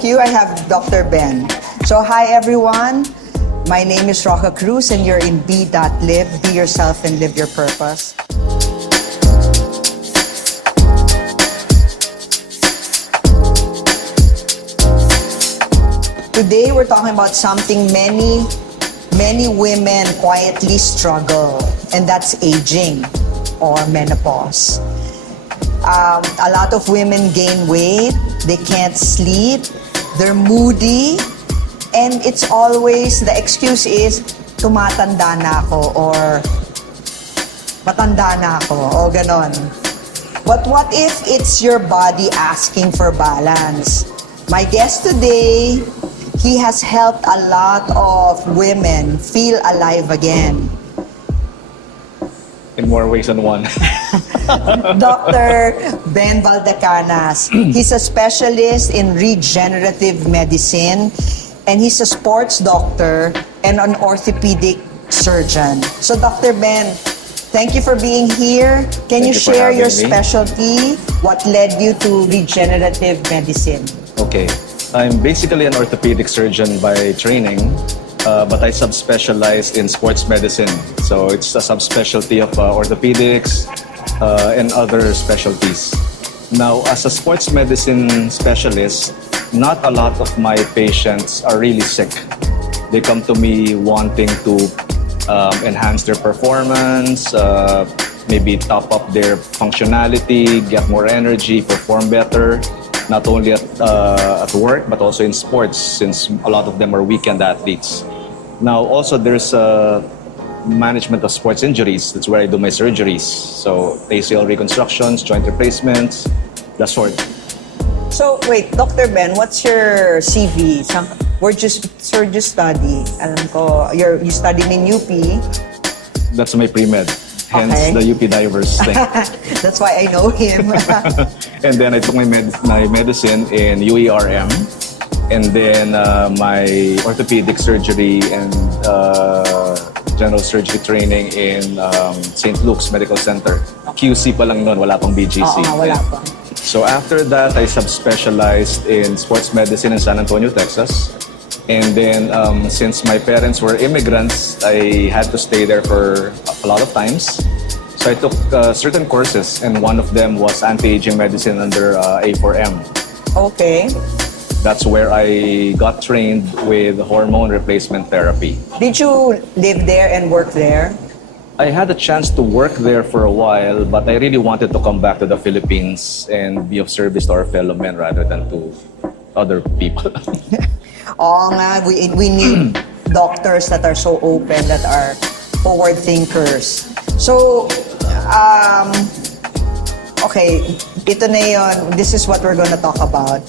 Thank you. I have Dr. Ben. So, hi everyone. My name is Roca Cruz and you're in Be.Live. Be yourself and live your purpose. Today, we're talking about something many women quietly struggle, and that's aging or menopause. A lot of women gain weight, they can't sleep, they're moody, and it's always, the excuse is, tumatanda na ako or matanda na ako, o ganon. But what if it's your body asking for balance? My guest today, he has helped a lot of women feel alive again. In more ways than one. Dr. Ben Valdecañas. He's a specialist in regenerative medicine, and he's a sports doctor and an orthopedic surgeon. So, Dr. Ben, thank you for being here. Can you share your specialty? What led you to regenerative medicine? Okay. I'm basically an orthopedic surgeon by training, but I subspecialize in sports medicine. So it's a subspecialty of orthopedics and other specialties. Now, as a sports medicine specialist, not a lot of my patients are really sick. They come to me wanting to enhance their performance, maybe top up their functionality, get more energy, perform better. Not only at work, but also in sports, since a lot of them are weekend athletes. Now, also there's management of sports injuries. That's where I do my surgeries. So, ACL reconstructions, joint replacements, that sort. So, wait, Dr. Ben, what's your CV? Where'd you study? Alam ko, you studied in UP. That's my pre-med. Hence Okay. the UP Divers thing. That's why I know him. And then I took my medicine in UERM, and then my orthopedic surgery and general surgery training in St. Luke's Medical Center. QC pa lang nun, wala pang BGC. Oo, wala pa. So after that, I subspecialized in sports medicine in San Antonio, Texas. And then, since my parents were immigrants, I had to stay there for a lot of times. So I took certain courses, and one of them was anti-aging medicine under A4M. Okay. That's where I got trained with hormone replacement therapy. Did you live there and work there? I had a chance to work there for a while, but I really wanted to come back to the Philippines and be of service to our fellow men rather than to other people. Oo nga, we need doctors that are so open, that are forward thinkers. So, okay, ito na yun. This is what we're gonna talk about.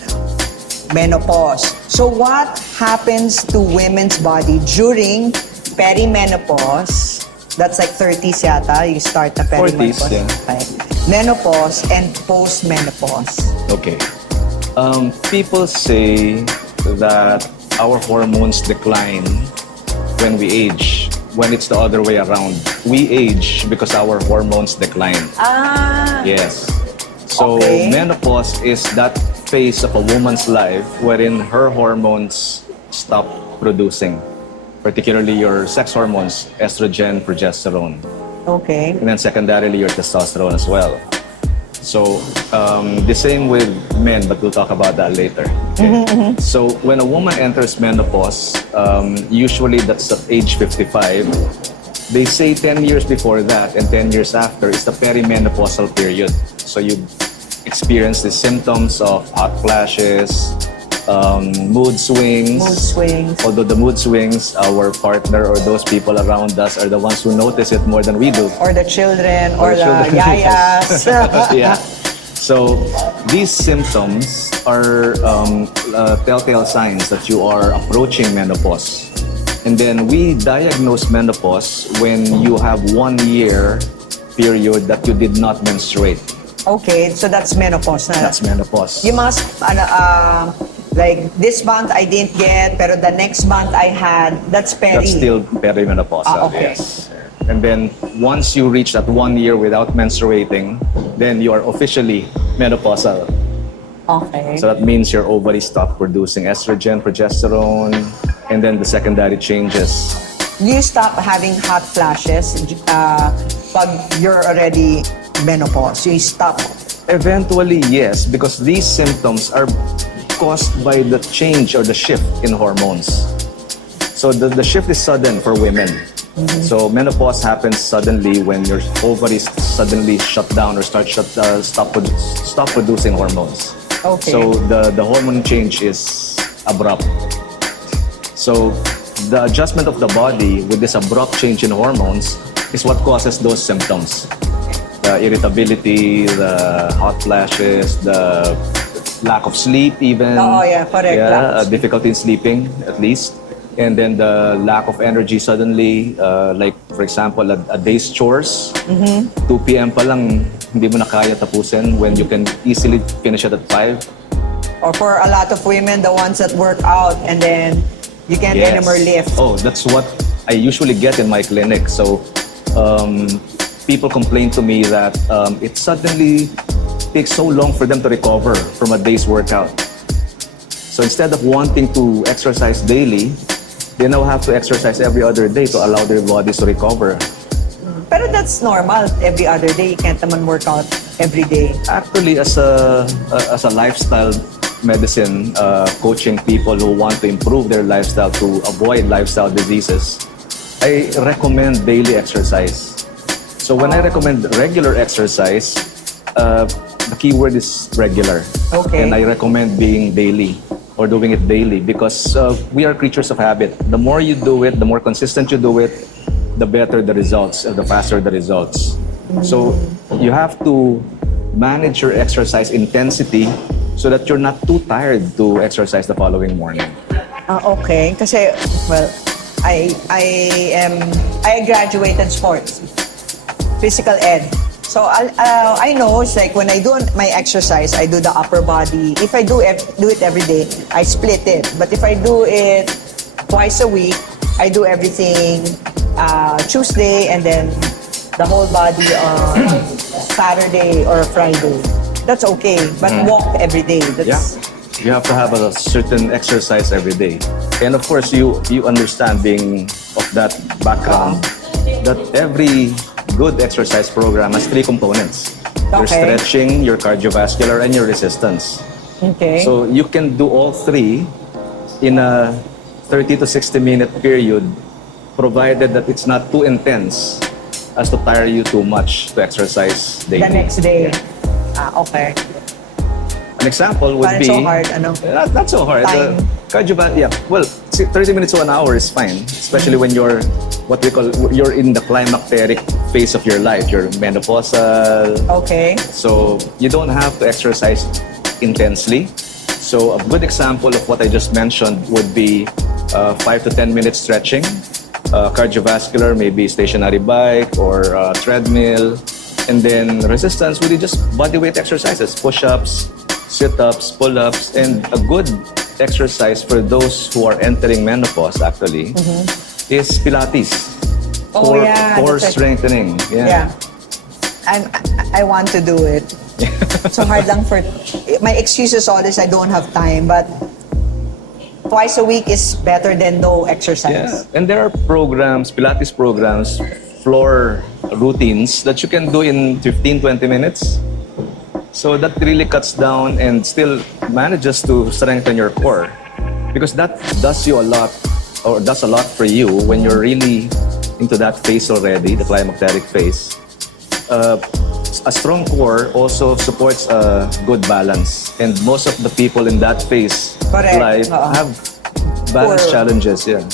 Menopause. So, what happens to women's body during perimenopause? That's like 30s yata, you start the perimenopause. 40s, yeah. Okay. Menopause and post-menopause. Okay. People say that our hormones decline when we age, when it's the other way around. We age because our hormones decline. Ah. Yes. So Okay. menopause is that phase of a woman's life wherein her hormones stop producing, particularly your sex hormones, estrogen, progesterone, Okay. and then secondarily your testosterone as well. So, the same with men, but we'll talk about that later. Okay? So, when a woman enters menopause, usually that's at age 55, they say 10 years before that and 10 years after is the perimenopausal period. So, you experience the symptoms of hot flashes, mood swings. Mood swings. Although the mood swings, our partner or those people around us are the ones who notice it more than we do. Or the children, or the children, yayas. Yeah. So these symptoms are telltale signs that you are approaching menopause. And then we diagnose menopause when you have 1 year period that you did not menstruate. Okay, so that's menopause na. That's menopause. You must, like, this month I didn't get, pero the next month I had, that's That's still perimenopausal, Ah, okay. yes. And then once you reach that 1 year without menstruating, then you are officially menopausal. Okay. So that means your ovaries stop producing estrogen, progesterone, and then the secondary changes. Do you stop having hot flashes pag you're already menopause? You stop. Eventually, yes, because these symptoms are caused by the change or the shift in hormones. So the shift is sudden for women. So menopause happens suddenly when your ovaries suddenly shut down or stop producing hormones. Okay. So the hormone change is abrupt. So the adjustment of the body with this abrupt change in hormones is what causes those symptoms. The irritability, the hot flashes, the lack of sleep even. Oh, yeah, correct. Yeah, difficulty in sleeping at least. And then the lack of energy suddenly, like for example, a day's chores, 2 p.m. pa lang, hindi mo na kaya tapusin when you can easily finish it at 5. Or for a lot of women, the ones that work out and then you can't anymore lift. Oh, that's what I usually get in my clinic. So people complain to me that it suddenly takes so long for them to recover from a day's workout. So instead of wanting to exercise daily, they now have to exercise every other day to allow their bodies to recover. Pero that's normal. Every other day, you can't naman work out every day. Actually, as a lifestyle medicine, coaching people who want to improve their lifestyle to avoid lifestyle diseases, I recommend daily exercise. So when I recommend regular exercise, the key word is regular. Okay. And I recommend being daily or doing it daily because we are creatures of habit. The more you do it, the more consistent you do it, the better the results, the faster the results. So you have to manage your exercise intensity so that you're not too tired to exercise the following morning. Okay. Kasi, well, I graduated sports, physical ed. So I know it's like when I do my exercise, I do the upper body. If I do it every day, I split it. But if I do it twice a week, I do everything Tuesday and then the whole body on Saturday or Friday. That's okay. But walk every day. That's, You have to have a certain exercise every day. And of course, you understand, being of that background, that every good exercise program has 3 components. Your Okay. stretching, your cardiovascular, and your resistance. okay. So you can do all 3 in a 30 to 60 minute period, provided that it's not too intense as to tire you too much to exercise daily. The next day. Okay. An example would Parang be... so hard, ano? Not so hard. Time. Well, 30 minutes to 1 hour is fine, especially when you're you're in the climacteric phase of your life. You're menopausal. Okay. So you don't have to exercise intensely. So a good example of what I just mentioned would be 5 to 10 minutes stretching, cardiovascular, maybe stationary bike or treadmill, and then resistance, really just bodyweight exercises, push-ups, sit-ups, pull-ups, and a good exercise for those who are entering menopause actually is Pilates. Oh, yeah, Core that's right. strengthening. Yeah. I want to do it. So hard lang for... My excuse is always I don't have time, but twice a week is better than no exercise. Yeah. And there are programs, Pilates programs, floor routines that you can do in 15, 20 minutes. So that really cuts down and still manages to strengthen your core. Because that does you a lot, or does a lot for you when you're really into that phase already, the climacteric phase. A strong core also supports a good balance. And most of the people in that phase of Correct. life have balance Poor. challenges. Yeah.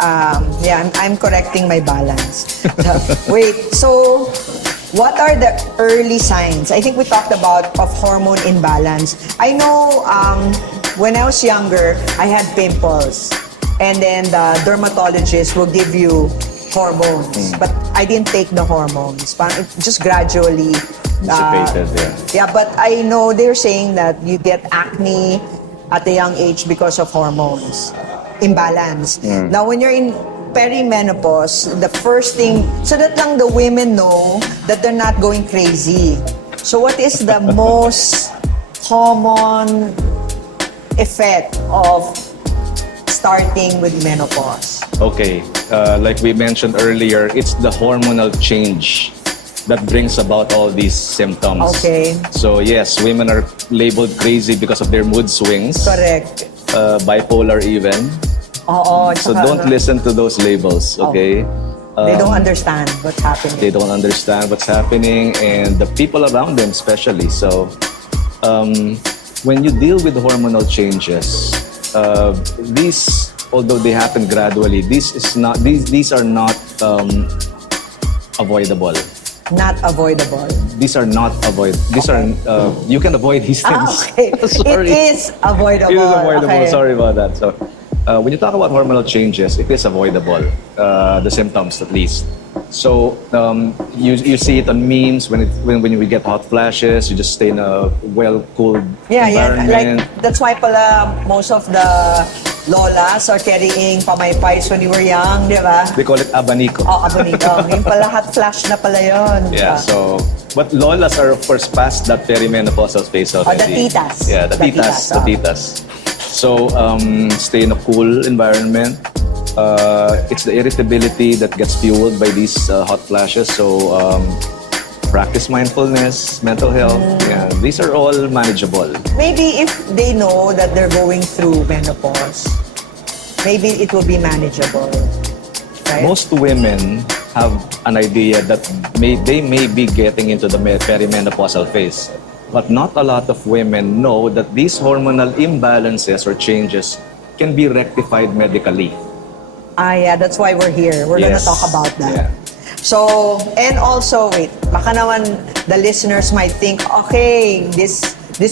I'm correcting my balance. Wait, so what are the early signs? I think we talked about of hormone imbalance. I know when I was younger, I had pimples. And then the dermatologist will give you hormones. But I didn't take the hormones. Parang it just gradually... Dissipated, yeah. Yeah, but I know they're saying that you get acne at a young age because of hormones. Imbalance. Now, when you're in perimenopause, the first thing, so that lang the women know that they're not going crazy. So what is the most common effect of starting with menopause? Okay, like we mentioned earlier, it's the hormonal change that brings about all these symptoms. Okay. So yes, women are labeled crazy because of their mood swings. Correct. Bipolar even. Oo. So tsaka don't ano, listen to those labels, okay? They don't understand what's happening. They don't understand what's happening, and the people around them especially. So when you deal with hormonal changes, these, although they happen gradually, these are not avoidable. Not avoidable. These are not These are you can avoid these things. Okay. Sorry. It is avoidable. It is avoidable. Okay. Sorry about that. So, when you talk about hormonal changes, it is avoidable. The symptoms, at least. So, you see it on memes when we get hot flashes. You just stay in a well-cooled environment. Like that's why pala most of the lolas are carrying pamaypays when you were young, di ba? They call it abanico. Oh, abanico. Yung pala hot flash na pala yun. Yeah. So, but lolas are of course past that perimenopausal phase already. Oh, the titas. Yeah, the titas. The titas. So, stay in a cool environment. It's the irritability that gets fueled by these hot flashes. So, practice mindfulness, mental health. Yeah, these are all manageable. Maybe if they know that they're going through menopause, maybe it will be manageable. Right? Most women have an idea that they may be getting into the perimenopausal phase. But not a lot of women know that these hormonal imbalances or changes can be rectified medically. Yeah, that's why we're here. We're Yes. gonna talk about that. Yeah. So, and also, wait, baka naman the listeners might think, okay, this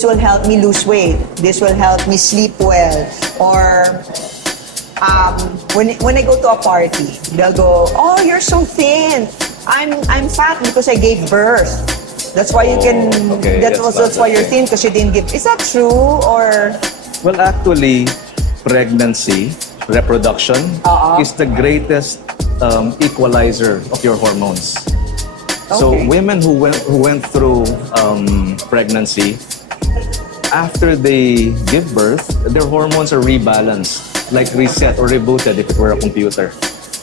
will help me lose weight. This will help me sleep well. Or when I go to a party, they'll go, oh, you're so thin. I'm fat because I gave birth. That's why you can. Okay, That's why you're thin because you didn't give. Is that true or? Well, actually, pregnancy, reproduction is the greatest equalizer of your hormones. So Okay. women who went through pregnancy, after they give birth, their hormones are rebalanced, like reset or rebooted if it were a computer.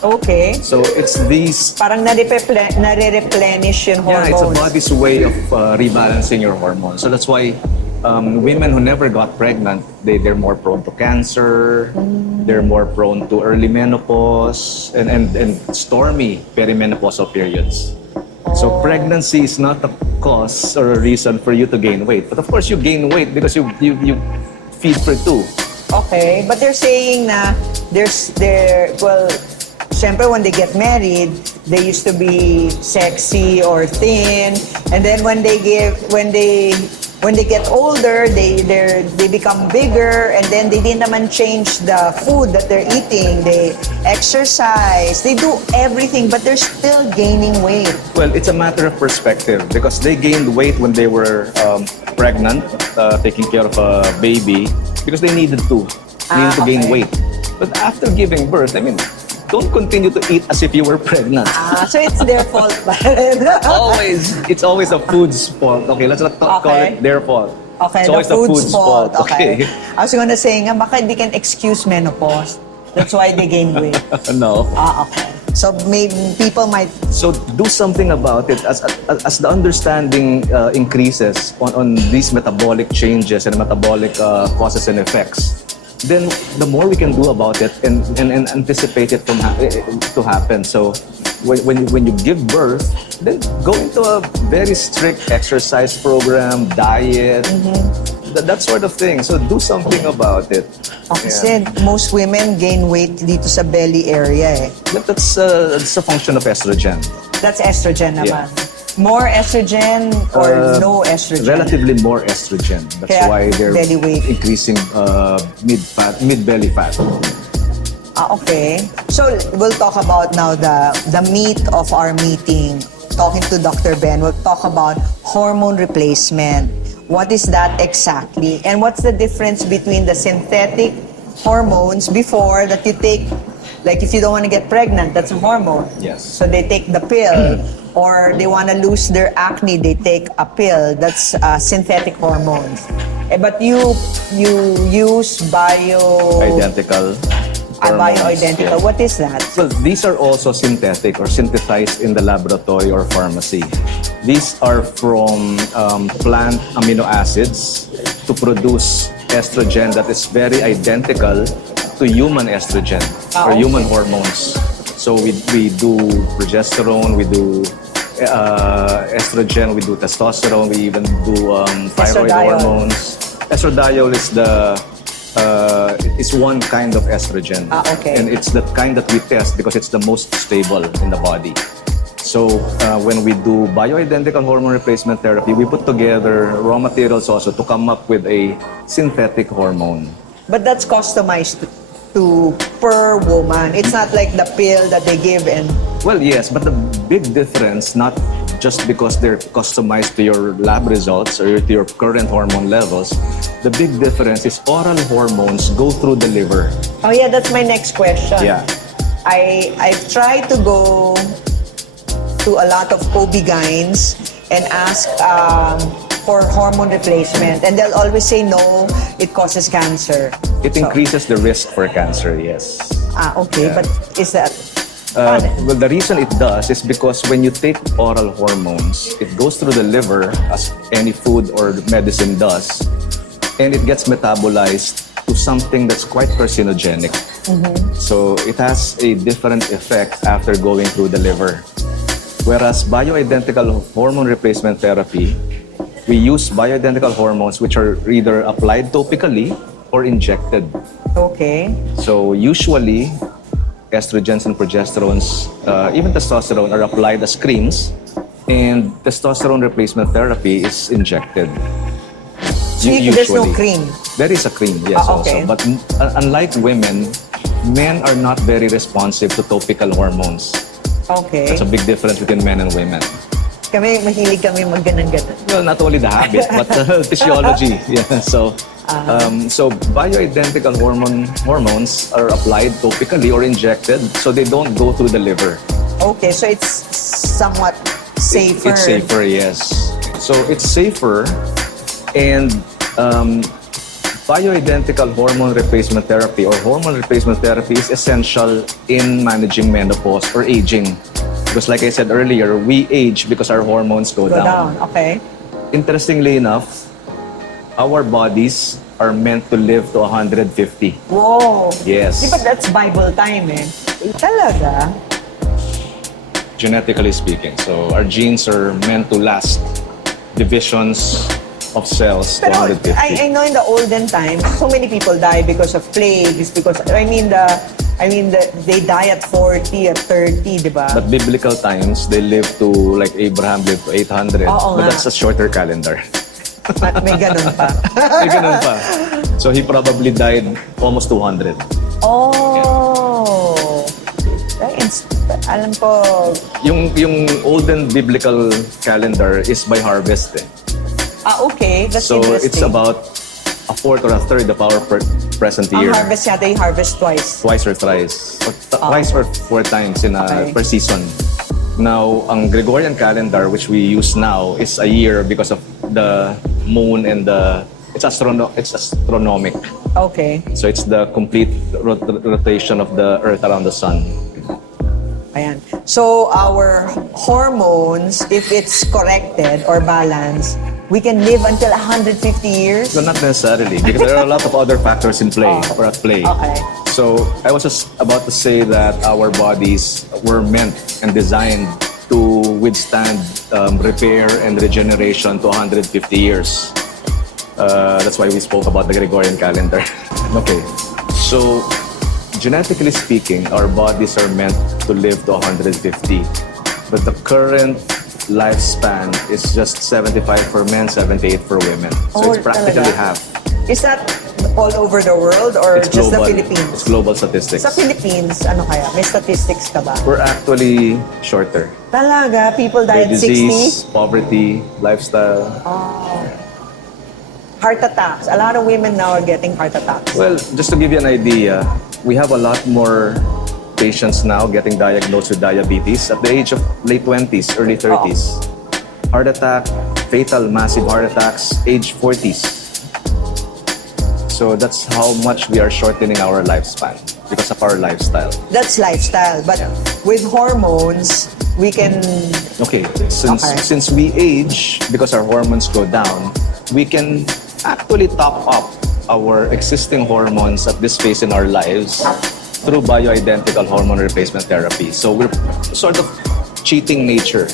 Okay. So it's these. Parang nare-replenish yung Yeah, hormones. it's a body's way of rebalancing your hormones. So that's why women who never got pregnant, they're more prone to cancer, they're more prone to early menopause and stormy perimenopausal periods. So pregnancy is not a cause or a reason for you to gain weight. But of course you gain weight because you feed for two. Okay, but they're saying na well, syempre when they get married, they used to be sexy or thin, and then when they get older, they become bigger, and then they didn't naman change the food that they're eating. They exercise, they do everything, but they're still gaining weight. Well, it's a matter of perspective because they gained weight when they were pregnant, taking care of a baby, because they needed to gain okay. weight. But after giving birth, I mean, don't continue to eat as if you were pregnant. So it's their fault pa rin. It's always the food's fault. Okay, let's not call Okay. it their fault. Okay, It's always the food's fault. Okay. Okay. I was gonna say nga, baka they can excuse menopause. That's why they gain weight. No. Okay. So maybe people might. So do something about it as the understanding increases on these metabolic changes and metabolic causes and effects. Then the more we can do about it and anticipate it to happen. So when you give birth, then go into a very strict exercise program, diet, that sort of thing. So do something about it. Kasi most women gain weight dito sa belly area eh. That's a function of estrogen. That's estrogen Yeah. naman. More estrogen or no estrogen? Relatively more estrogen. That's Kaya why they're belly weight. increasing mid-belly fat. Okay. So we'll talk about now the meat of our meeting. Talking to Dr. Ben, we'll talk about hormone replacement. What is that exactly? And what's the difference between the synthetic hormones before that you take, like if you don't want to get pregnant, that's a hormone. Yes. So they take the pill, or they want to lose their acne, they take a pill. That's synthetic hormones. But you use Identical. hormones, bioidentical. yeah. What is that? Well, these are also synthetic or synthesized in the laboratory or pharmacy. These are from plant amino acids to produce estrogen that is very identical to human estrogen or okay. human hormones. So we do progesterone, we do estrogen, we do testosterone, we even do thyroid Estradiol. hormones. Estradiol is one kind of estrogen. Okay. And it's the kind that we test because it's the most stable in the body. So when we do bioidentical hormone replacement therapy, we put together raw materials also to come up with a synthetic hormone. But that's customized to per woman. It's not like the pill that they give and Well, yes, but the big difference, not just because they're customized to your lab results or to your current hormone levels, the big difference is oral hormones go through the liver. oh yeah, that's my next question. Yeah. I've tried to go to a lot of OB-GYNs and ask for hormone replacement, and they'll always say no, it causes cancer. It increases the risk for cancer, yes. Okay, Yeah. but is that Well, the reason it does is because when you take oral hormones, it goes through the liver as any food or medicine does, and it gets metabolized to something that's quite carcinogenic. So it has a different effect after going through the liver. Whereas bioidentical hormone replacement therapy, we use bioidentical hormones which are either applied topically or injected. okay? So usually, estrogens and progesterones, even testosterone, are applied as creams, and testosterone replacement therapy is injected. So there's no cream. There is a cream, yes, okay. also. But unlike women, men are not very responsive to topical hormones. Okay. That's a big difference between men and women. Mahilig kami magganan-ganan. Well, not only the habit, but physiology. Yeah. So bioidentical hormones are applied topically or injected, so they don't go through the liver. Okay, so it's somewhat safer. It's safer, yes. So it's safer, and bioidentical hormone replacement therapy or hormone replacement therapy is essential in managing menopause or aging. Because like I said earlier, we age because our hormones go down. Okay. Interestingly enough, our bodies are meant to live to 150. Whoa. Yes. Di ba that's Bible time eh? Talaga? Genetically speaking. So our genes are meant to last divisions of cells to Pero 150. I know in the olden times, so many people die because of plagues, because, they die at 40, at 30, di ba? But biblical times, they lived to, like Abraham lived to 800. Oo But nga. that's a shorter calendar. May ganun pa. May ganun pa. So he probably died almost 200. Oh. Alam ko, Yung olden biblical calendar is by harvest. okay, that's So interesting. it's about a fourth or a third of our present Ang year. harvest yata yung harvest twice. Twice or thrice. Or twice or four times in Okay. per season. Now, ang Gregorian calendar, which we use now, is a year because of the moon and it's astronomic. Okay. So it's the complete rotation of the Earth around the sun. Ayan. So our hormones, if it's corrected or balanced, we can live until 150 years? No, not necessarily, because there are a lot of other factors in play or at play. Okay. So I was just about to say that our bodies were meant and designed to withstand repair and regeneration to 150 years. That's why we spoke about the Gregorian calendar. Okay, so genetically speaking, our bodies are meant to live to 150. But the current lifespan is just 75 for men, 78 for women. So it's practically talaga? half. Is that all over the world or It's just global. the Philippines? It's global statistics. Sa Philippines, ano kaya? May statistics ka ba? We're actually shorter. Talaga? People die By at disease, 60? poverty, lifestyle. Heart attacks. A lot of women now are getting heart attacks. Well, just to give you an idea, we have a lot more patients now getting diagnosed with diabetes at the age of late 20s, early 30s. Heart attack, fatal massive heart attacks, age 40s. So that's how much we are shortening our lifespan because of our lifestyle. That's lifestyle. But with hormones, we can... Okay, since we age, because our hormones go down, we can actually top up our existing hormones at this phase in our lives through bioidentical hormone replacement therapy. So we're sort of cheating nature.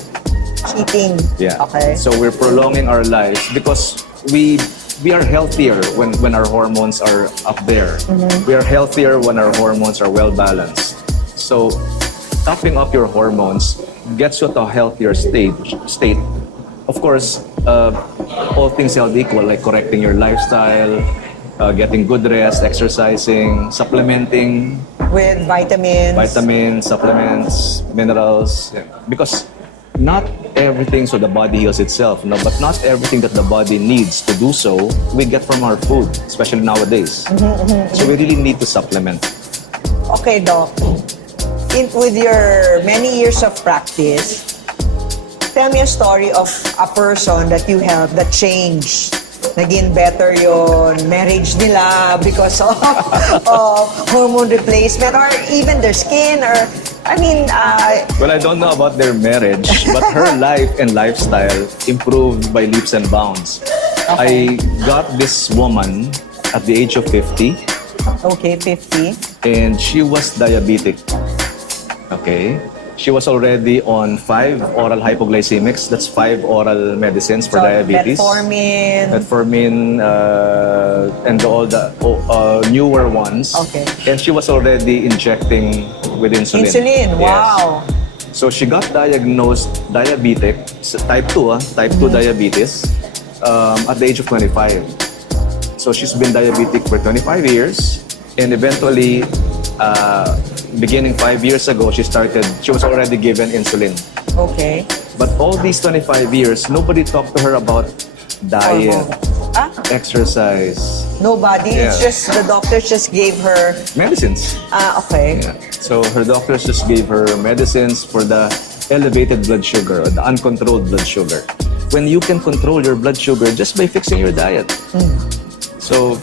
Cheating. Yeah. Okay. So we're prolonging our lives because we are healthier when our hormones are up there. We are healthier when our hormones are well balanced. So topping up your hormones gets you to a healthier state. Of course, all things held equal, like correcting your lifestyle, getting good rest, exercising, supplementing. With vitamins. Supplements, minerals. Yeah. Because not everything so the body heals itself, no, but not everything that the body needs to do so, we get from our food, especially nowadays. So we really need to supplement. Okay, Doc. With your many years of practice, tell me a story of a person that you helped that changed. Naging better yon marriage nila because of hormone replacement, or even their skin, or Well, I don't know about their marriage, but her life and lifestyle improved by leaps and bounds. Okay. I got this woman at the age of 50. Okay, 50. And she was diabetic. Okay. She was already on 5 oral hypoglycemics. That's 5 oral medicines for diabetes. Metformin, and all the newer ones. Okay. And she was already injecting with insulin. Insulin, wow. Yes. So she got diagnosed diabetic, type 2, type 2 diabetes, at the age of 25. So she's been diabetic for 25 years, and eventually, beginning 5 years ago, she was already given insulin. Okay. But all these 25 years, nobody talked to her about diet, exercise. Nobody? Yeah. It's just the doctors just gave her... Medicines. Okay. Yeah. So her doctors just gave her medicines for the elevated blood sugar or the uncontrolled blood sugar. When you can control your blood sugar just by fixing your diet. So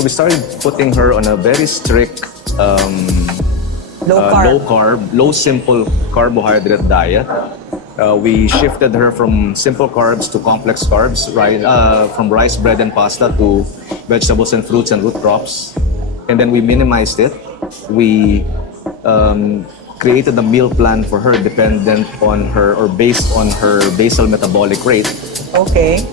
we started putting her on a very strict low carb, low simple carbohydrate diet. We shifted her from simple carbs to complex carbs, right? From rice, bread, and pasta to vegetables and fruits and root crops. And then we minimized it. We created a meal plan for her dependent on her or based on her basal metabolic rate. Okay.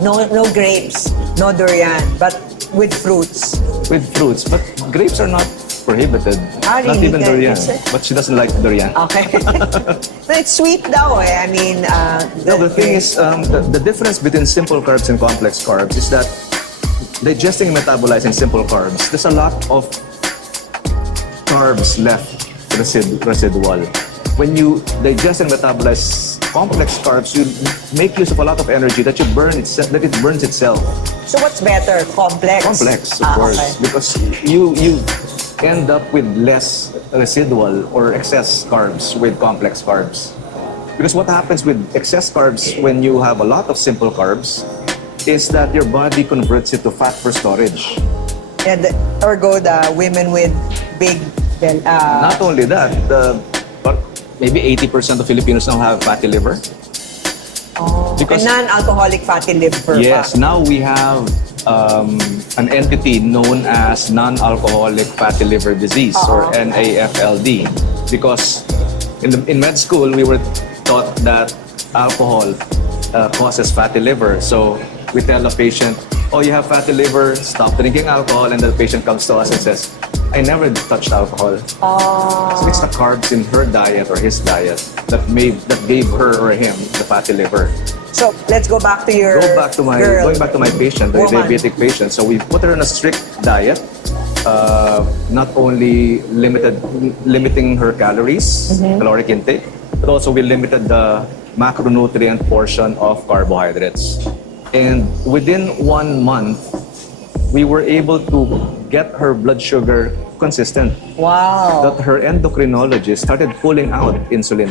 No grapes, no durian, but with fruits. With fruits, but grapes are not prohibited. Really? Not even durian. But she doesn't like durian. Okay. But it's sweet daw eh. The thing is, the difference between simple carbs and complex carbs is that digesting and metabolizing simple carbs, there's a lot of carbs left residual. When you digest and metabolize complex carbs, you make use of a lot of energy that it burns itself. So what's better, complex? Complex, of course, okay. because you end up with less residual or excess carbs with complex carbs. Because what happens with excess carbs when you have a lot of simple carbs is that your body converts it to fat for storage. And ergo the women with big Not only that, but maybe 80% of Filipinos now have fatty liver. Because non-alcoholic fatty liver. Yes, now we have an entity known as non-alcoholic fatty liver disease, or NAFLD, because in med school we were taught that alcohol causes fatty liver. So we tell a patient, oh, you have fatty liver, stop drinking alcohol, and the patient comes to us and says, I never touched alcohol. So it's the carbs in her diet or his diet that gave her or him the fatty liver. So let's go back to going back to my patient, the diabetic patient. So we put her on a strict diet, not only limiting her calories, caloric intake, but also we limited the macronutrient portion of carbohydrates. And within 1 month, we were able to get her blood sugar consistent. Wow. That her endocrinologist started pulling out insulin.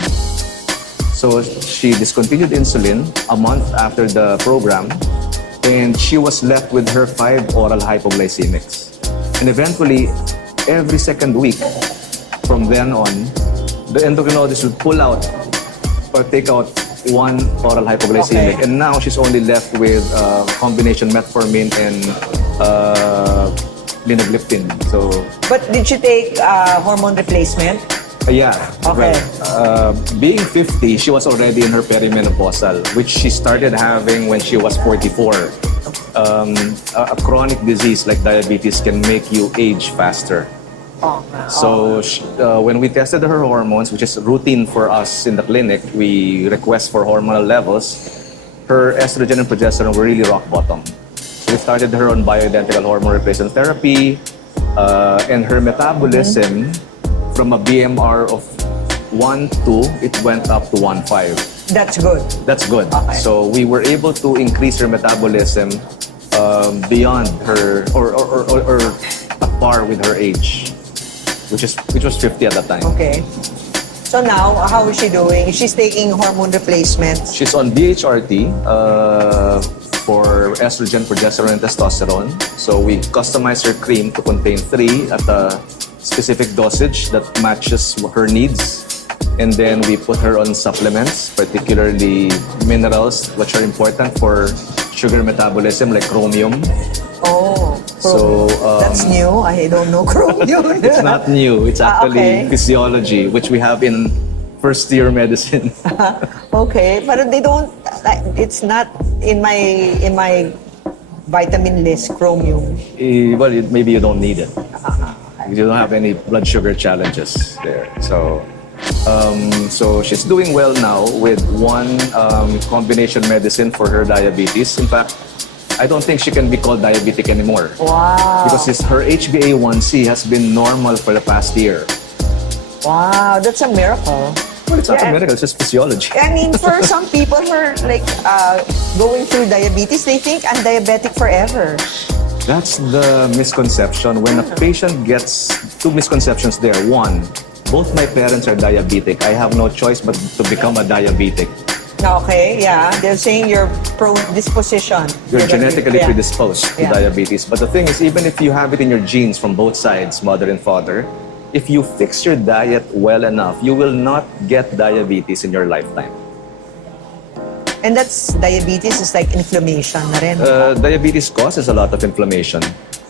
So she discontinued insulin a month after the program, And she was left with her 5 oral hypoglycemics. And eventually, every second week, from then on, the endocrinologist would pull out or take out 1 oral hypoglycemic. Okay. And now she's only left with combination metformin and linagliptin. So, But did she take hormone replacement? yeah. Okay. Well, being 50, she was already in her perimenopausal, which she started having when she was 44. A chronic disease like diabetes can make you age faster. So when we tested her hormones, which is routine for us in the clinic, we request for hormonal levels. Her estrogen and progesterone were really rock bottom. So we started her on bioidentical hormone replacement therapy, and her metabolism from a BMR of 1.2, it went up to 1.5. That's good. That's good. Okay. So we were able to increase her metabolism beyond her or at par with her age, which was 50 at that time. Okay. So now, how is she doing? She's taking hormone replacements. She's on BHRT for estrogen, progesterone, and testosterone. So we customize her cream to contain 3 at a specific dosage that matches her needs. And then we put her on supplements, particularly minerals, which are important for sugar metabolism, like chromium. Oh, So that's new. I don't know chromium. it's not new. It's actually Okay. physiology, which we have in first-year medicine. Okay, but they don't. It's not in my vitamin list. Chromium. Well, maybe you don't need it. You don't have any blood sugar challenges there. So she's doing well now with 1 combination medicine for her diabetes. In fact, I don't think she can be called diabetic anymore. Wow. Because her HbA1c has been normal for the past year. Wow, that's a miracle. Well, it's not Yeah. a miracle, it's just physiology. I mean, for some people who are like going through diabetes, they think I'm diabetic forever. That's the misconception. When a patient gets 2 misconceptions there. 1, both my parents are diabetic. I have no choice but to become a diabetic. Okay, yeah. They're saying you're predisposition. You're genetically Yeah. predisposed to Yeah. diabetes. But the thing is, even if you have it in your genes from both sides, mother and father, if you fix your diet well enough, you will not get diabetes in your lifetime. And that's diabetes is like inflammation na rin. Diabetes causes a lot of inflammation,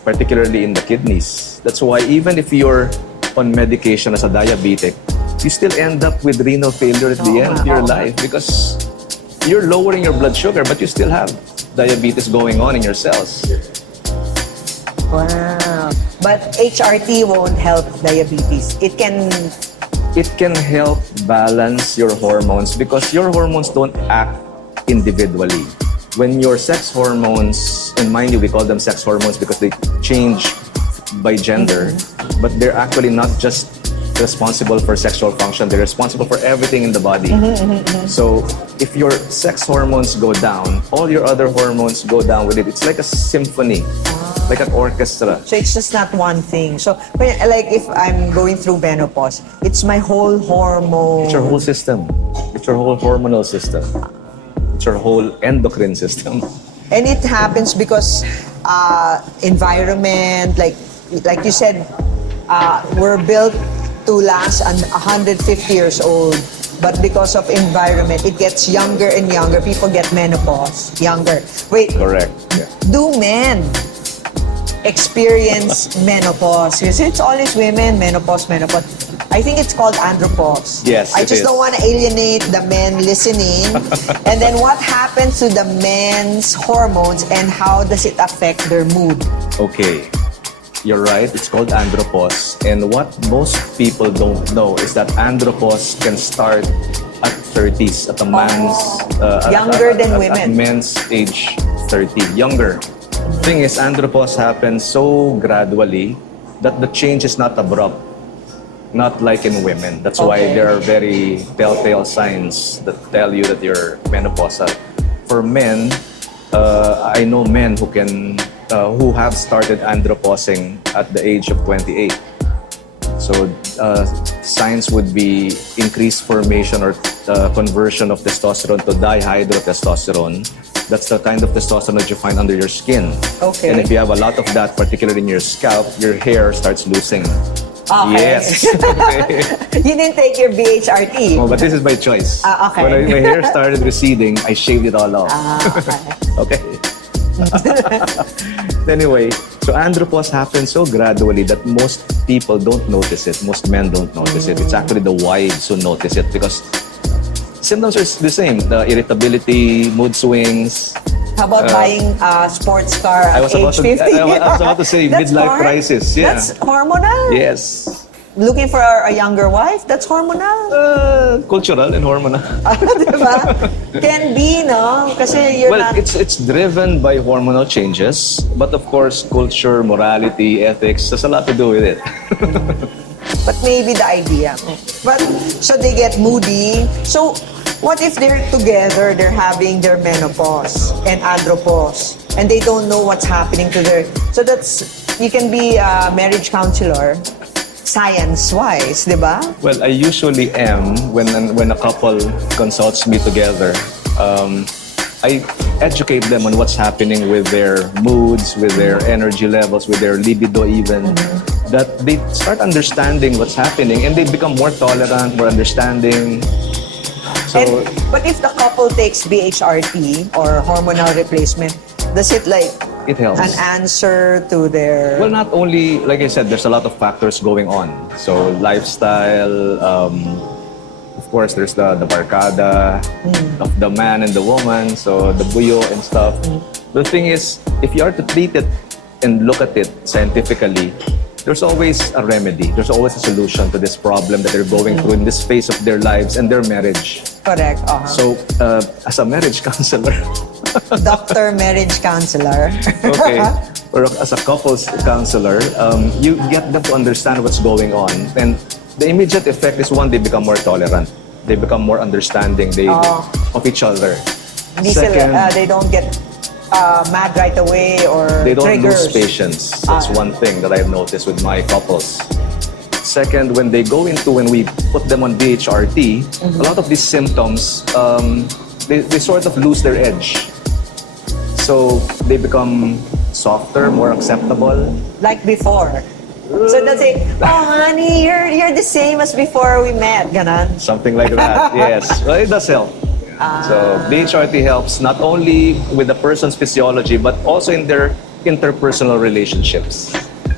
particularly in the kidneys. That's why even if you're on medication as a diabetic, you still end up with renal failure at the end of your life because you're lowering your blood sugar, but you still have diabetes going on in your cells. Wow. But HRT won't help diabetes. It can help balance your hormones because your hormones don't act individually. When your sex hormones, and mind you, we call them sex hormones because they change by gender, but they're actually not just responsible for sexual function, they're responsible for everything in the body. So if your sex hormones go down, all your other hormones go down with it. It's like a symphony, like an orchestra. So it's just not one thing. So like if I'm going through menopause, it's my whole hormone. It's your whole system. It's your whole hormonal system. It's your whole endocrine system. And it happens because environment, like you said, we're built to last 150 years old. But because of environment, it gets younger and younger. People get menopause younger. Wait, Correct. Yeah. do men experience menopause? Because it's always women, menopause. I think it's called andropause. Yes, I it just is. don't want to alienate the men listening. And then what happens to the men's hormones and how does it affect their mood? Okay. You're right, it's called andropause. And what most people don't know is that andropause can start at 30s, at a man's... Younger than at women. men's age 30, younger. Thing is, andropause happens so gradually that the change is not abrupt. Not like in women. That's why Okay. there are very telltale signs that tell you that you're menopausal. For men, I know men who have started andropausing at the age of 28. So signs would be increased formation or conversion of testosterone to dihydrotestosterone. That's the kind of testosterone that you find under your skin. Okay. And if you have a lot of that, particularly in your scalp, your hair starts losing. Okay. Yes. You didn't take your BHRT. Oh, but this is by choice. Okay. When my hair started receding, I shaved it all off. Okay. Okay. Anyway, so andropause happens so gradually that most people don't notice it. Most men don't notice it. It's actually the wives who notice it because symptoms are the same. The irritability, mood swings. How about buying a sports car at age 50? I was about to say That's midlife hard. crisis. Yeah. That's hormonal. Yes. Looking for a younger wife, that's hormonal. Cultural and hormonal. Diba? Can be, no? Kasi you're Well, not... it's driven by hormonal changes, but of course, culture, morality, ethics, has a lot to do with it. But maybe the idea. But, so they get moody. So, what if they're together, they're having their menopause and andropause, and they don't know what's happening to their... So that's... You can be a marriage counselor, science-wise, di ba? Well, I usually am when a couple consults me together. I educate them on what's happening with their moods, with their energy levels, with their libido even. That they start understanding what's happening and they become more tolerant, more understanding. So, But if the couple takes BHRT or hormonal replacement, does it like it helps. an answer to their... Well, not only, like I said, there's a lot of factors going on. So lifestyle, of course, there's the barkada of the man and the woman, so the buyo and stuff. The thing is, if you are to treat it and look at it scientifically, there's always a remedy. There's always a solution to this problem that they're going through in this phase of their lives and their marriage. Correct. So, as a marriage counselor, Doctor marriage counselor. okay, or as a couples counselor, you get them to understand what's going on. And the immediate effect is one, they become more tolerant. They become more understanding of each other. They don't get mad right away or They don't triggers. lose patience. That's one thing that I've noticed with my couples. Second, when we put them on BHRT, a lot of these symptoms, they sort of lose their edge. So they become softer, more acceptable. Like before. So they'll say, oh honey, you're the same as before we met. Ganon. Something like that, yes. Well, it does help. So BHRT helps not only with the person's physiology, but also in their interpersonal relationships.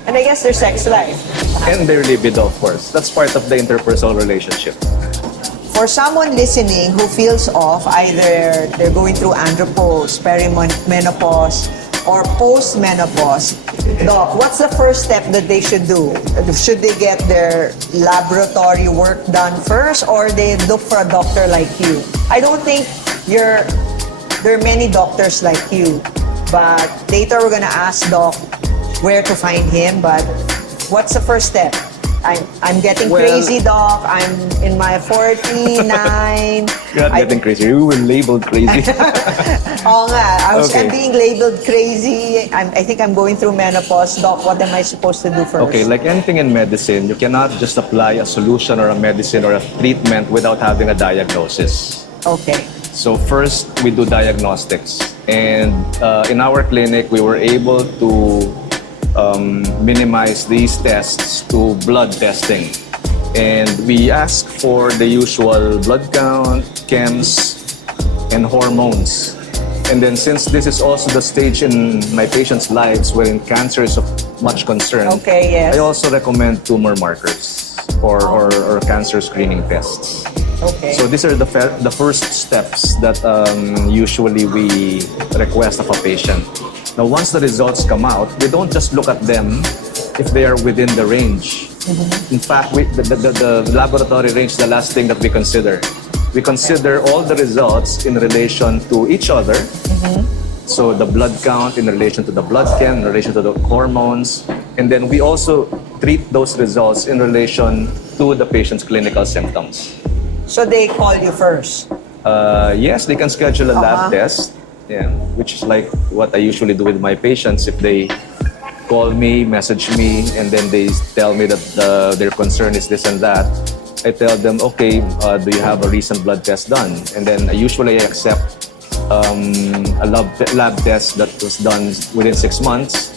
And I guess their sex life. And their libido, of course. That's part of the interpersonal relationship. For someone listening who feels off, either they're going through andropause, perimenopause, or post-menopause, Doc, what's the first step that they should do? Should they get their laboratory work done first, or they look for a doctor like you? I don't think there are many doctors like you, but later we're gonna ask Doc where to find him, but what's the first step? I'm getting crazy, Doc. I'm in my 49. You're not getting crazy. You were labeled crazy. Oo nga. Okay. I'm being labeled crazy. I think I'm going through menopause. Doc, what am I supposed to do first? Okay, like anything in medicine, you cannot just apply a solution or a medicine or a treatment without having a diagnosis. Okay. So first, we do diagnostics. And in our clinic, we were able to minimize these tests to blood testing. And we ask for the usual blood count, chems, and hormones. And then since this is also the stage in my patients' lives wherein cancer is of much concern, Okay, yes. I also recommend tumor markers or cancer screening tests. Okay. So these are the first steps that usually we request of a patient. Now, once the results come out, we don't just look at them if they are within the range. In fact, the laboratory range is the last thing that we consider. We consider all the results in relation to each other. So the blood count in relation to the blood chem, in relation to the hormones. And then we also treat those results in relation to the patient's clinical symptoms. So they call you first? Yes, they can schedule a lab test. Yeah, which is like what I usually do with my patients. If they call me, message me, and then they tell me that their concern is this and that, I tell them, okay, do you have a recent blood test done? And then usually I accept lab test that was done within 6 months.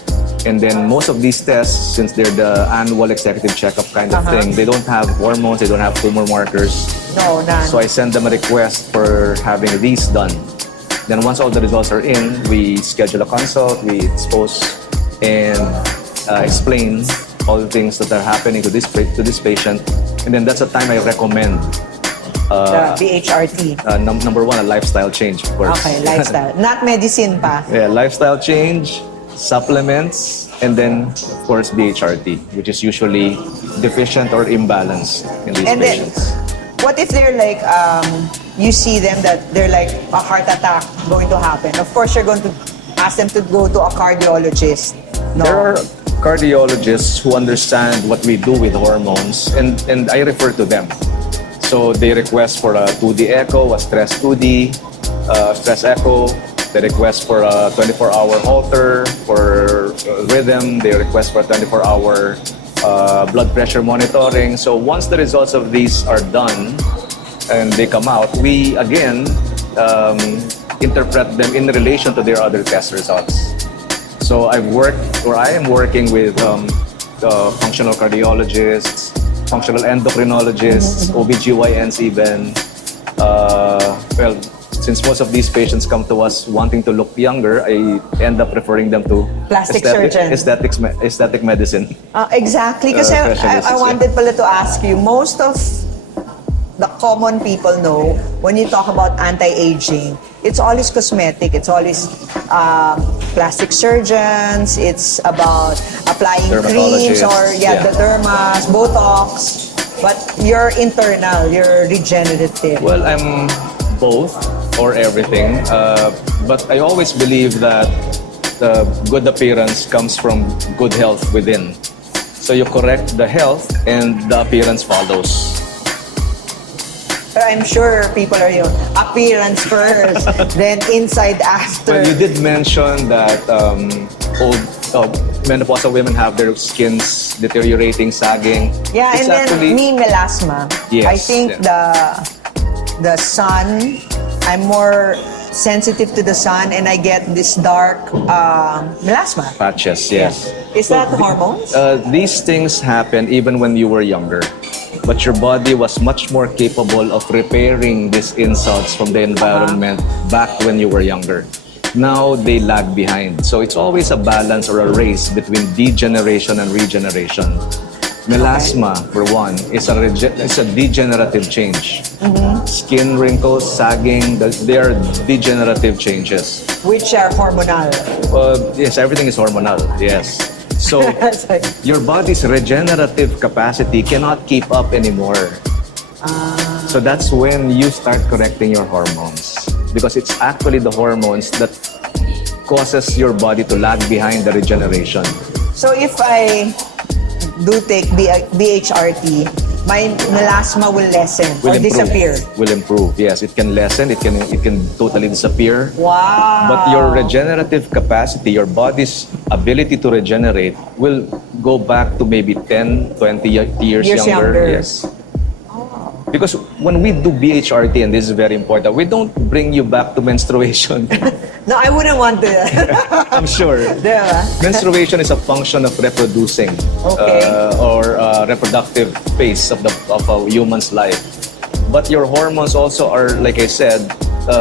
And then most of these tests, since they're the annual executive checkup kind of thing, they don't have hormones, they don't have tumor markers. No, none. So I send them a request for having these done. Then once all the results are in, we schedule a consult, we expose and explain all the things that are happening to this patient. And then that's the time I recommend the BHRT. number one, a lifestyle change, of course. Okay, lifestyle. Not medicine pa. Yeah, lifestyle change, supplements, and then, of course, BHRT, which is usually deficient or imbalanced in these And then, patients. what if they're like, you see them that they're like a heart attack going to happen? Of course, you're going to ask them to go to a cardiologist. No. There are cardiologists who understand what we do with hormones, and I refer to them. So they request for a 2D echo, a stress 2D, stress echo. They request for a 24-hour Holter for rhythm. They request for a 24-hour blood pressure monitoring. So once the results of these are done and they come out, we again interpret them in relation to their other test results. So I am working with functional cardiologists, functional endocrinologists, OBGYNs even. Well, since most of these patients come to us wanting to look younger, I end up referring them to Plastic surgeon. aesthetic medicine. Exactly. Kasi specialists, I wanted pala to ask you, most of the common people know when you talk about anti-aging, it's always cosmetic. It's always plastic surgeons. It's about applying creams or the dermas, Botox. But you're internal, you're regenerative. Well, I'm both or everything. But I always believe that the good appearance comes from good health within. So you correct the health and the appearance follows. But I'm sure people are appearance first, then inside after. Well, you did mention that menopausal women have their skins deteriorating, sagging. Yeah, It's and then actually- me, melasma. Yes, I think the sun, I'm more sensitive to the sun and I get this dark melasma. patches, yes. Is that hormones? These things happen even when you were younger. But your body was much more capable of repairing these insults from the environment back when you were younger. Now they lag behind. So it's always a balance or a race between degeneration and regeneration. Melasma, for one, is a degenerative change. Skin wrinkles, sagging, they are degenerative changes. Which are hormonal. Yes, everything is hormonal, yes. So your body's regenerative capacity cannot keep up anymore. So that's when you start correcting your hormones. Because it's actually the hormones that causes your body to lag behind the regeneration. So if I do take BHRT, my melasma will lessen or disappear. Will improve, yes. It can lessen, it can totally disappear. Wow. But your regenerative capacity, your body's ability to regenerate will go back to maybe 10, 20 years younger. Yes. Because when we do BHRT, and this is very important, we don't bring you back to menstruation. No, I wouldn't want to. I'm sure. Menstruation is a function of reproducing or reproductive phase of a human's life. But your hormones also are, like I said,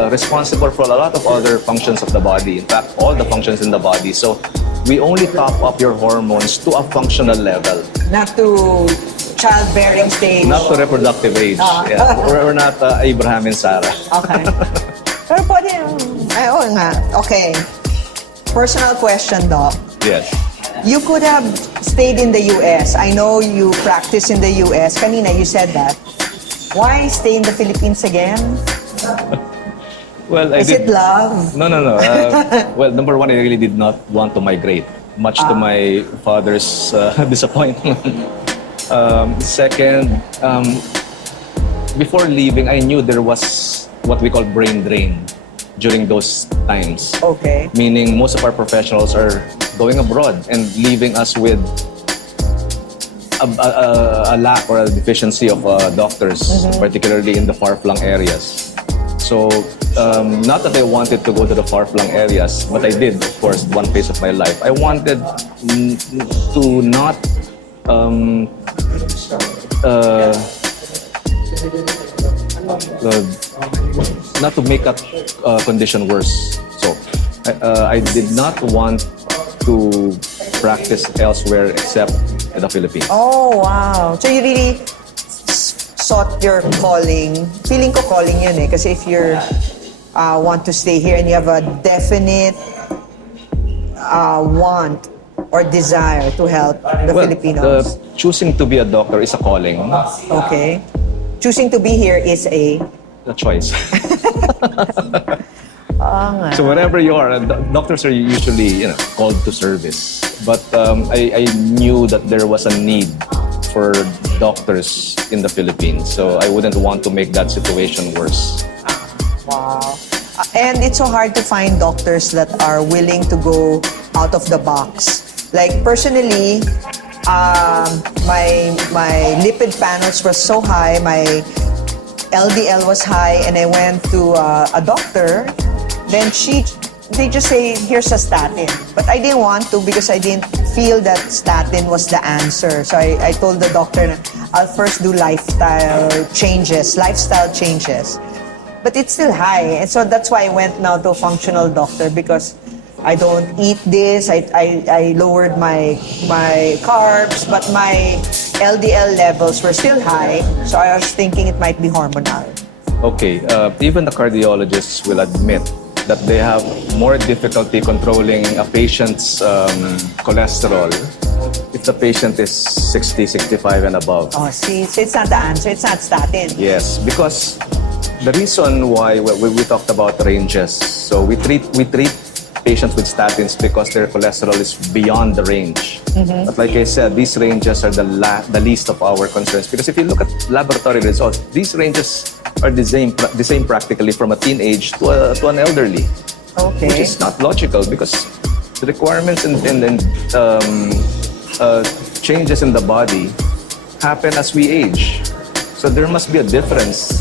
responsible for a lot of other functions of the body. In fact, all the functions in the body. So we only top up your hormones to a functional level. Not to childbearing stage. Not to reproductive age. Yeah. We're not Abraham and Sarah. Okay. Pero pwede, oo nga. Okay. Personal question, Doc. Yes. You could have stayed in the US. I know you practice in the US. Kanina, you said that. Why stay in the Philippines again? Well, Is it love? No. Well, number one, I really did not want to migrate, much to my father's disappointment. Second, before leaving, I knew there was what we call brain drain during those times. Okay. Meaning most of our professionals are going abroad and leaving us with a lack or a deficiency of doctors, particularly in the far-flung areas. So not that I wanted to go to the far-flung areas, but I did, of course, one phase of my life. I wanted to not not to make a condition worse. So I did not want to practice elsewhere except in the Philippines. Oh, wow. So you really sought your calling. Feeling ko calling yun eh. Kasi if you're want to stay here and you have a definite want or desire to help the Filipinos. Choosing to be a doctor is a calling. Okay. Choosing to be here is a choice. So wherever you are, doctors are usually called to service. But I knew that there was a need for doctors in the Philippines. So I wouldn't want to make that situation worse. Wow. And it's so hard to find doctors that are willing to go out of the box. Like personally, my lipid panels were so high, my LDL was high, and I went to a doctor. Then they just say, here's a statin. But I didn't want to because I didn't feel that statin was the answer. So I told the doctor, I'll first do lifestyle changes. But it's still high. And so that's why I went now to a functional doctor because I don't eat this. I lowered my carbs, but my LDL levels were still high. So I was thinking it might be hormonal. Okay, even the cardiologists will admit that they have more difficulty controlling a patient's cholesterol if the patient is 60, 65 and above. Oh, see, so it's not the answer. It's not statin. Yes, because the reason why we talked about ranges, so we treat patients with statins because their cholesterol is beyond the range. But like I said, these ranges are the least of our concerns because if you look at laboratory results, these ranges are the same practically from a teenage to an elderly. Okay. Which is not logical because the requirements and changes in the body happen as we age. So there must be a difference.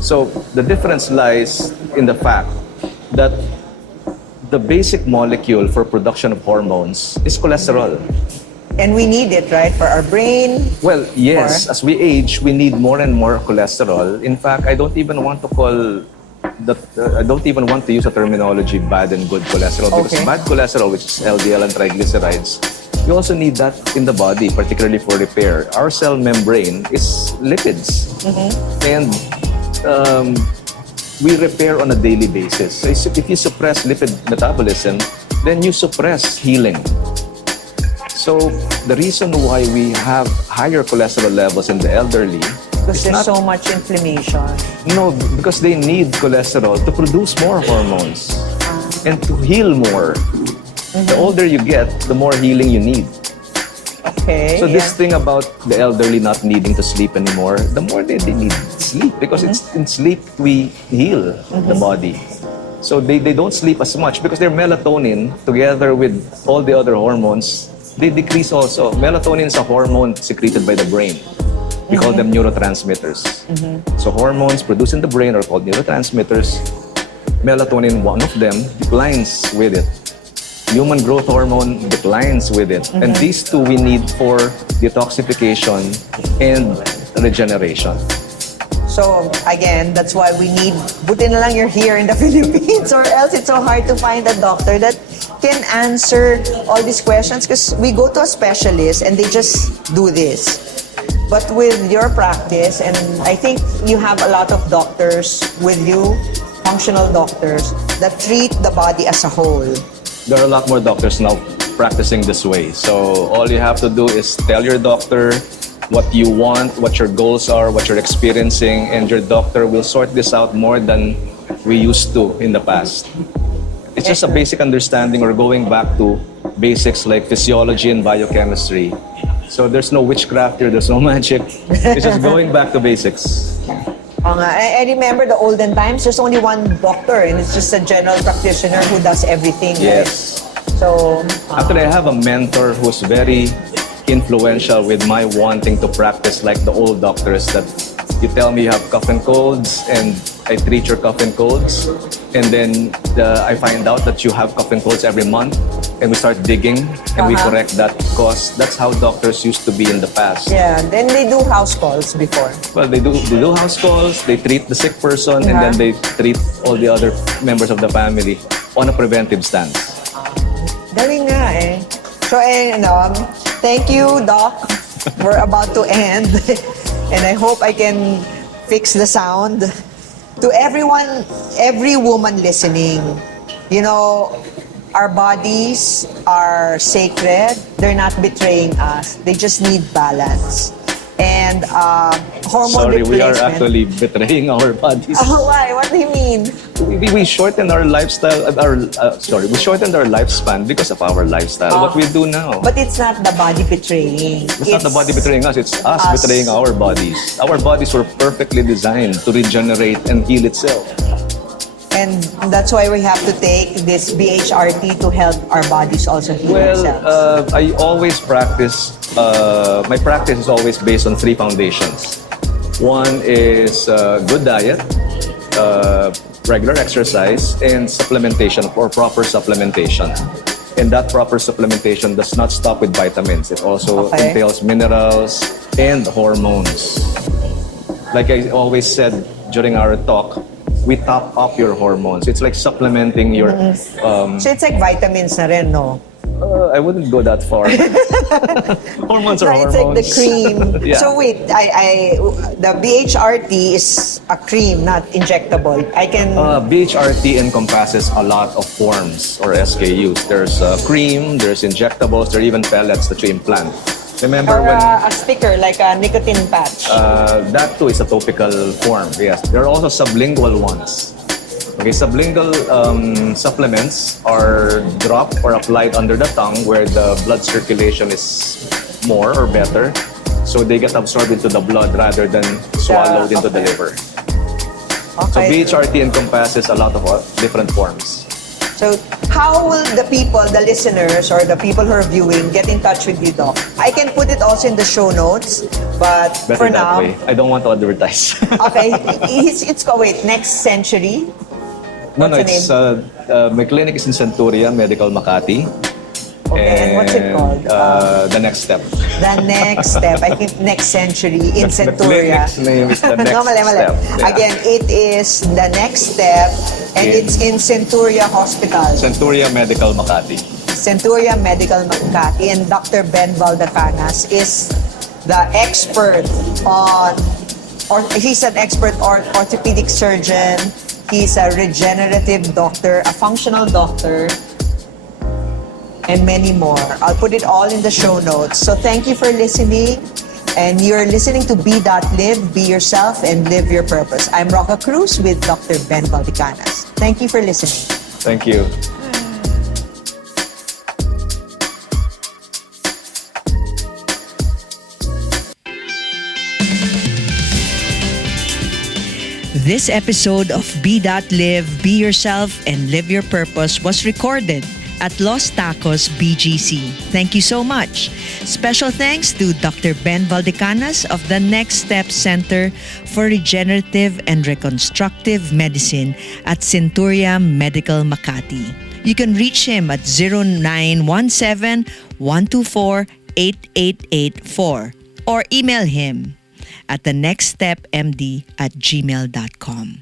So the difference lies in the fact that the basic molecule for production of hormones is cholesterol. And we need it, right, for our brain? Well, yes. As we age, we need more and more cholesterol. In fact, I don't even want to use the terminology bad and good cholesterol because bad cholesterol, which is LDL and triglycerides, you also need that in the body, particularly for repair. Our cell membrane is lipids. And we repair on a daily basis. So if you suppress lipid metabolism, then you suppress healing. So the reason why we have higher cholesterol levels in the elderly because there's so much inflammation. No, because they need cholesterol to produce more hormones and to heal more. The older you get, the more healing you need. Okay. So this thing about the elderly not needing to sleep anymore, the more they need sleep because it's in sleep we heal the body. So they don't sleep as much because their melatonin, together with all the other hormones, they decrease also. Melatonin is a hormone secreted by the brain. We call them neurotransmitters. So hormones produced in the brain are called neurotransmitters. Melatonin, one of them, declines with it. Human growth hormone declines with it. And these two we need for detoxification and regeneration. So again, that's why we need, buti na lang you're here in the Philippines or else it's so hard to find a doctor that can answer all these questions because we go to a specialist and they just do this. But with your practice, and I think you have a lot of doctors with you, functional doctors, that treat the body as a whole. There are a lot more doctors now practicing this way. So all you have to do is tell your doctor what you want, what your goals are, what you're experiencing, and your doctor will sort this out more than we used to in the past. It's just a basic understanding or going back to basics like physiology and biochemistry. So there's no witchcraft here, there's no magic. It's just going back to basics. I remember the olden times, there's only one doctor and it's just a general practitioner who does everything. Yes. Right? So actually, I have a mentor who's very influential with my wanting to practice like the old doctors that you tell me you have cough and colds and I treat your cough and colds, and then I find out that you have cough and colds every month, and we start digging and we correct that cause. That's how doctors used to be in the past. Yeah, then they do house calls before. Well, they do house calls, they treat the sick person, and then they treat all the other members of the family on a preventive stance. Galing nga eh. So, thank you, Doc. We're about to end. And I hope I can fix the sound. To everyone, every woman listening, you know, our bodies are sacred. They're not betraying us. They just need balance. And hormone Sorry, we are replacement. actually betraying our bodies. Oh, why? What do you mean? We shortened our lifestyle. We shortened our lifespan because of our lifestyle. What we do now. But it's not the body betraying. It's not the body betraying us. It's us betraying our bodies. Our bodies were perfectly designed to regenerate and heal itself. And that's why we have to take this BHRT to help our bodies also heal themselves. Well, I always practice. My practice is always based on 3 foundations. One is good diet, regular exercise, and supplementation or proper supplementation. And that proper supplementation does not stop with vitamins. It also entails minerals and hormones. Like I always said during our talk, we top up your hormones. It's like supplementing your... So it's like vitamins na rin, no? I wouldn't go that far. Hormones are It's hormones. like the cream. Yeah. So wait, the BHRT is a cream, not injectable. I can... BHRT encompasses a lot of forms or SKUs. There's cream, there's injectables, there are even pellets that you implant. Remember or when... a sticker, like a nicotine patch. that too is a topical form, yes. There are also sublingual ones. Okay, sublingual supplements are dropped or applied under the tongue where the blood circulation is more or better. So they get absorbed into the blood rather than swallowed into the liver. So BHRT encompasses a lot of different forms. So how will the people, the listeners, or the people who are viewing get in touch with you, Doc? I can put it also in the show notes, but Better for that now... way. I don't want to advertise. Okay, wait, Next Century? No, What's the it's my clinic is in Centuria, Medical Makati. Okay, and what's it called? The Next Step. The Next Step. I think Next Century in The Centuria. clinic's name is The Next No, mali. Step. Yeah. Again, it is The Next Step, and it's in Centuria Hospital. Centuria Medical Makati. Centuria Medical Makati, and Dr. Ben Valdecañas is the expert on, or he's an expert orthopedic surgeon. He's a regenerative doctor, a functional doctor, and many more. I'll put it all in the show notes. So thank you for listening. And you're listening to Be.Live, be yourself and live your purpose. I'm Roca Cruz with Dr. Ben Valdecañas. Thank you for listening. Thank you. This episode of Be.Live, be yourself and live your purpose was recorded at Los Tacos BGC. Thank you so much. Special thanks to Dr. Ben Valdecañas of the Next Step Center for Regenerative and Reconstructive Medicine at Centuria Medical Makati. You can reach him at 0917-124-8884 or email him at thenextstepmd@gmail.com.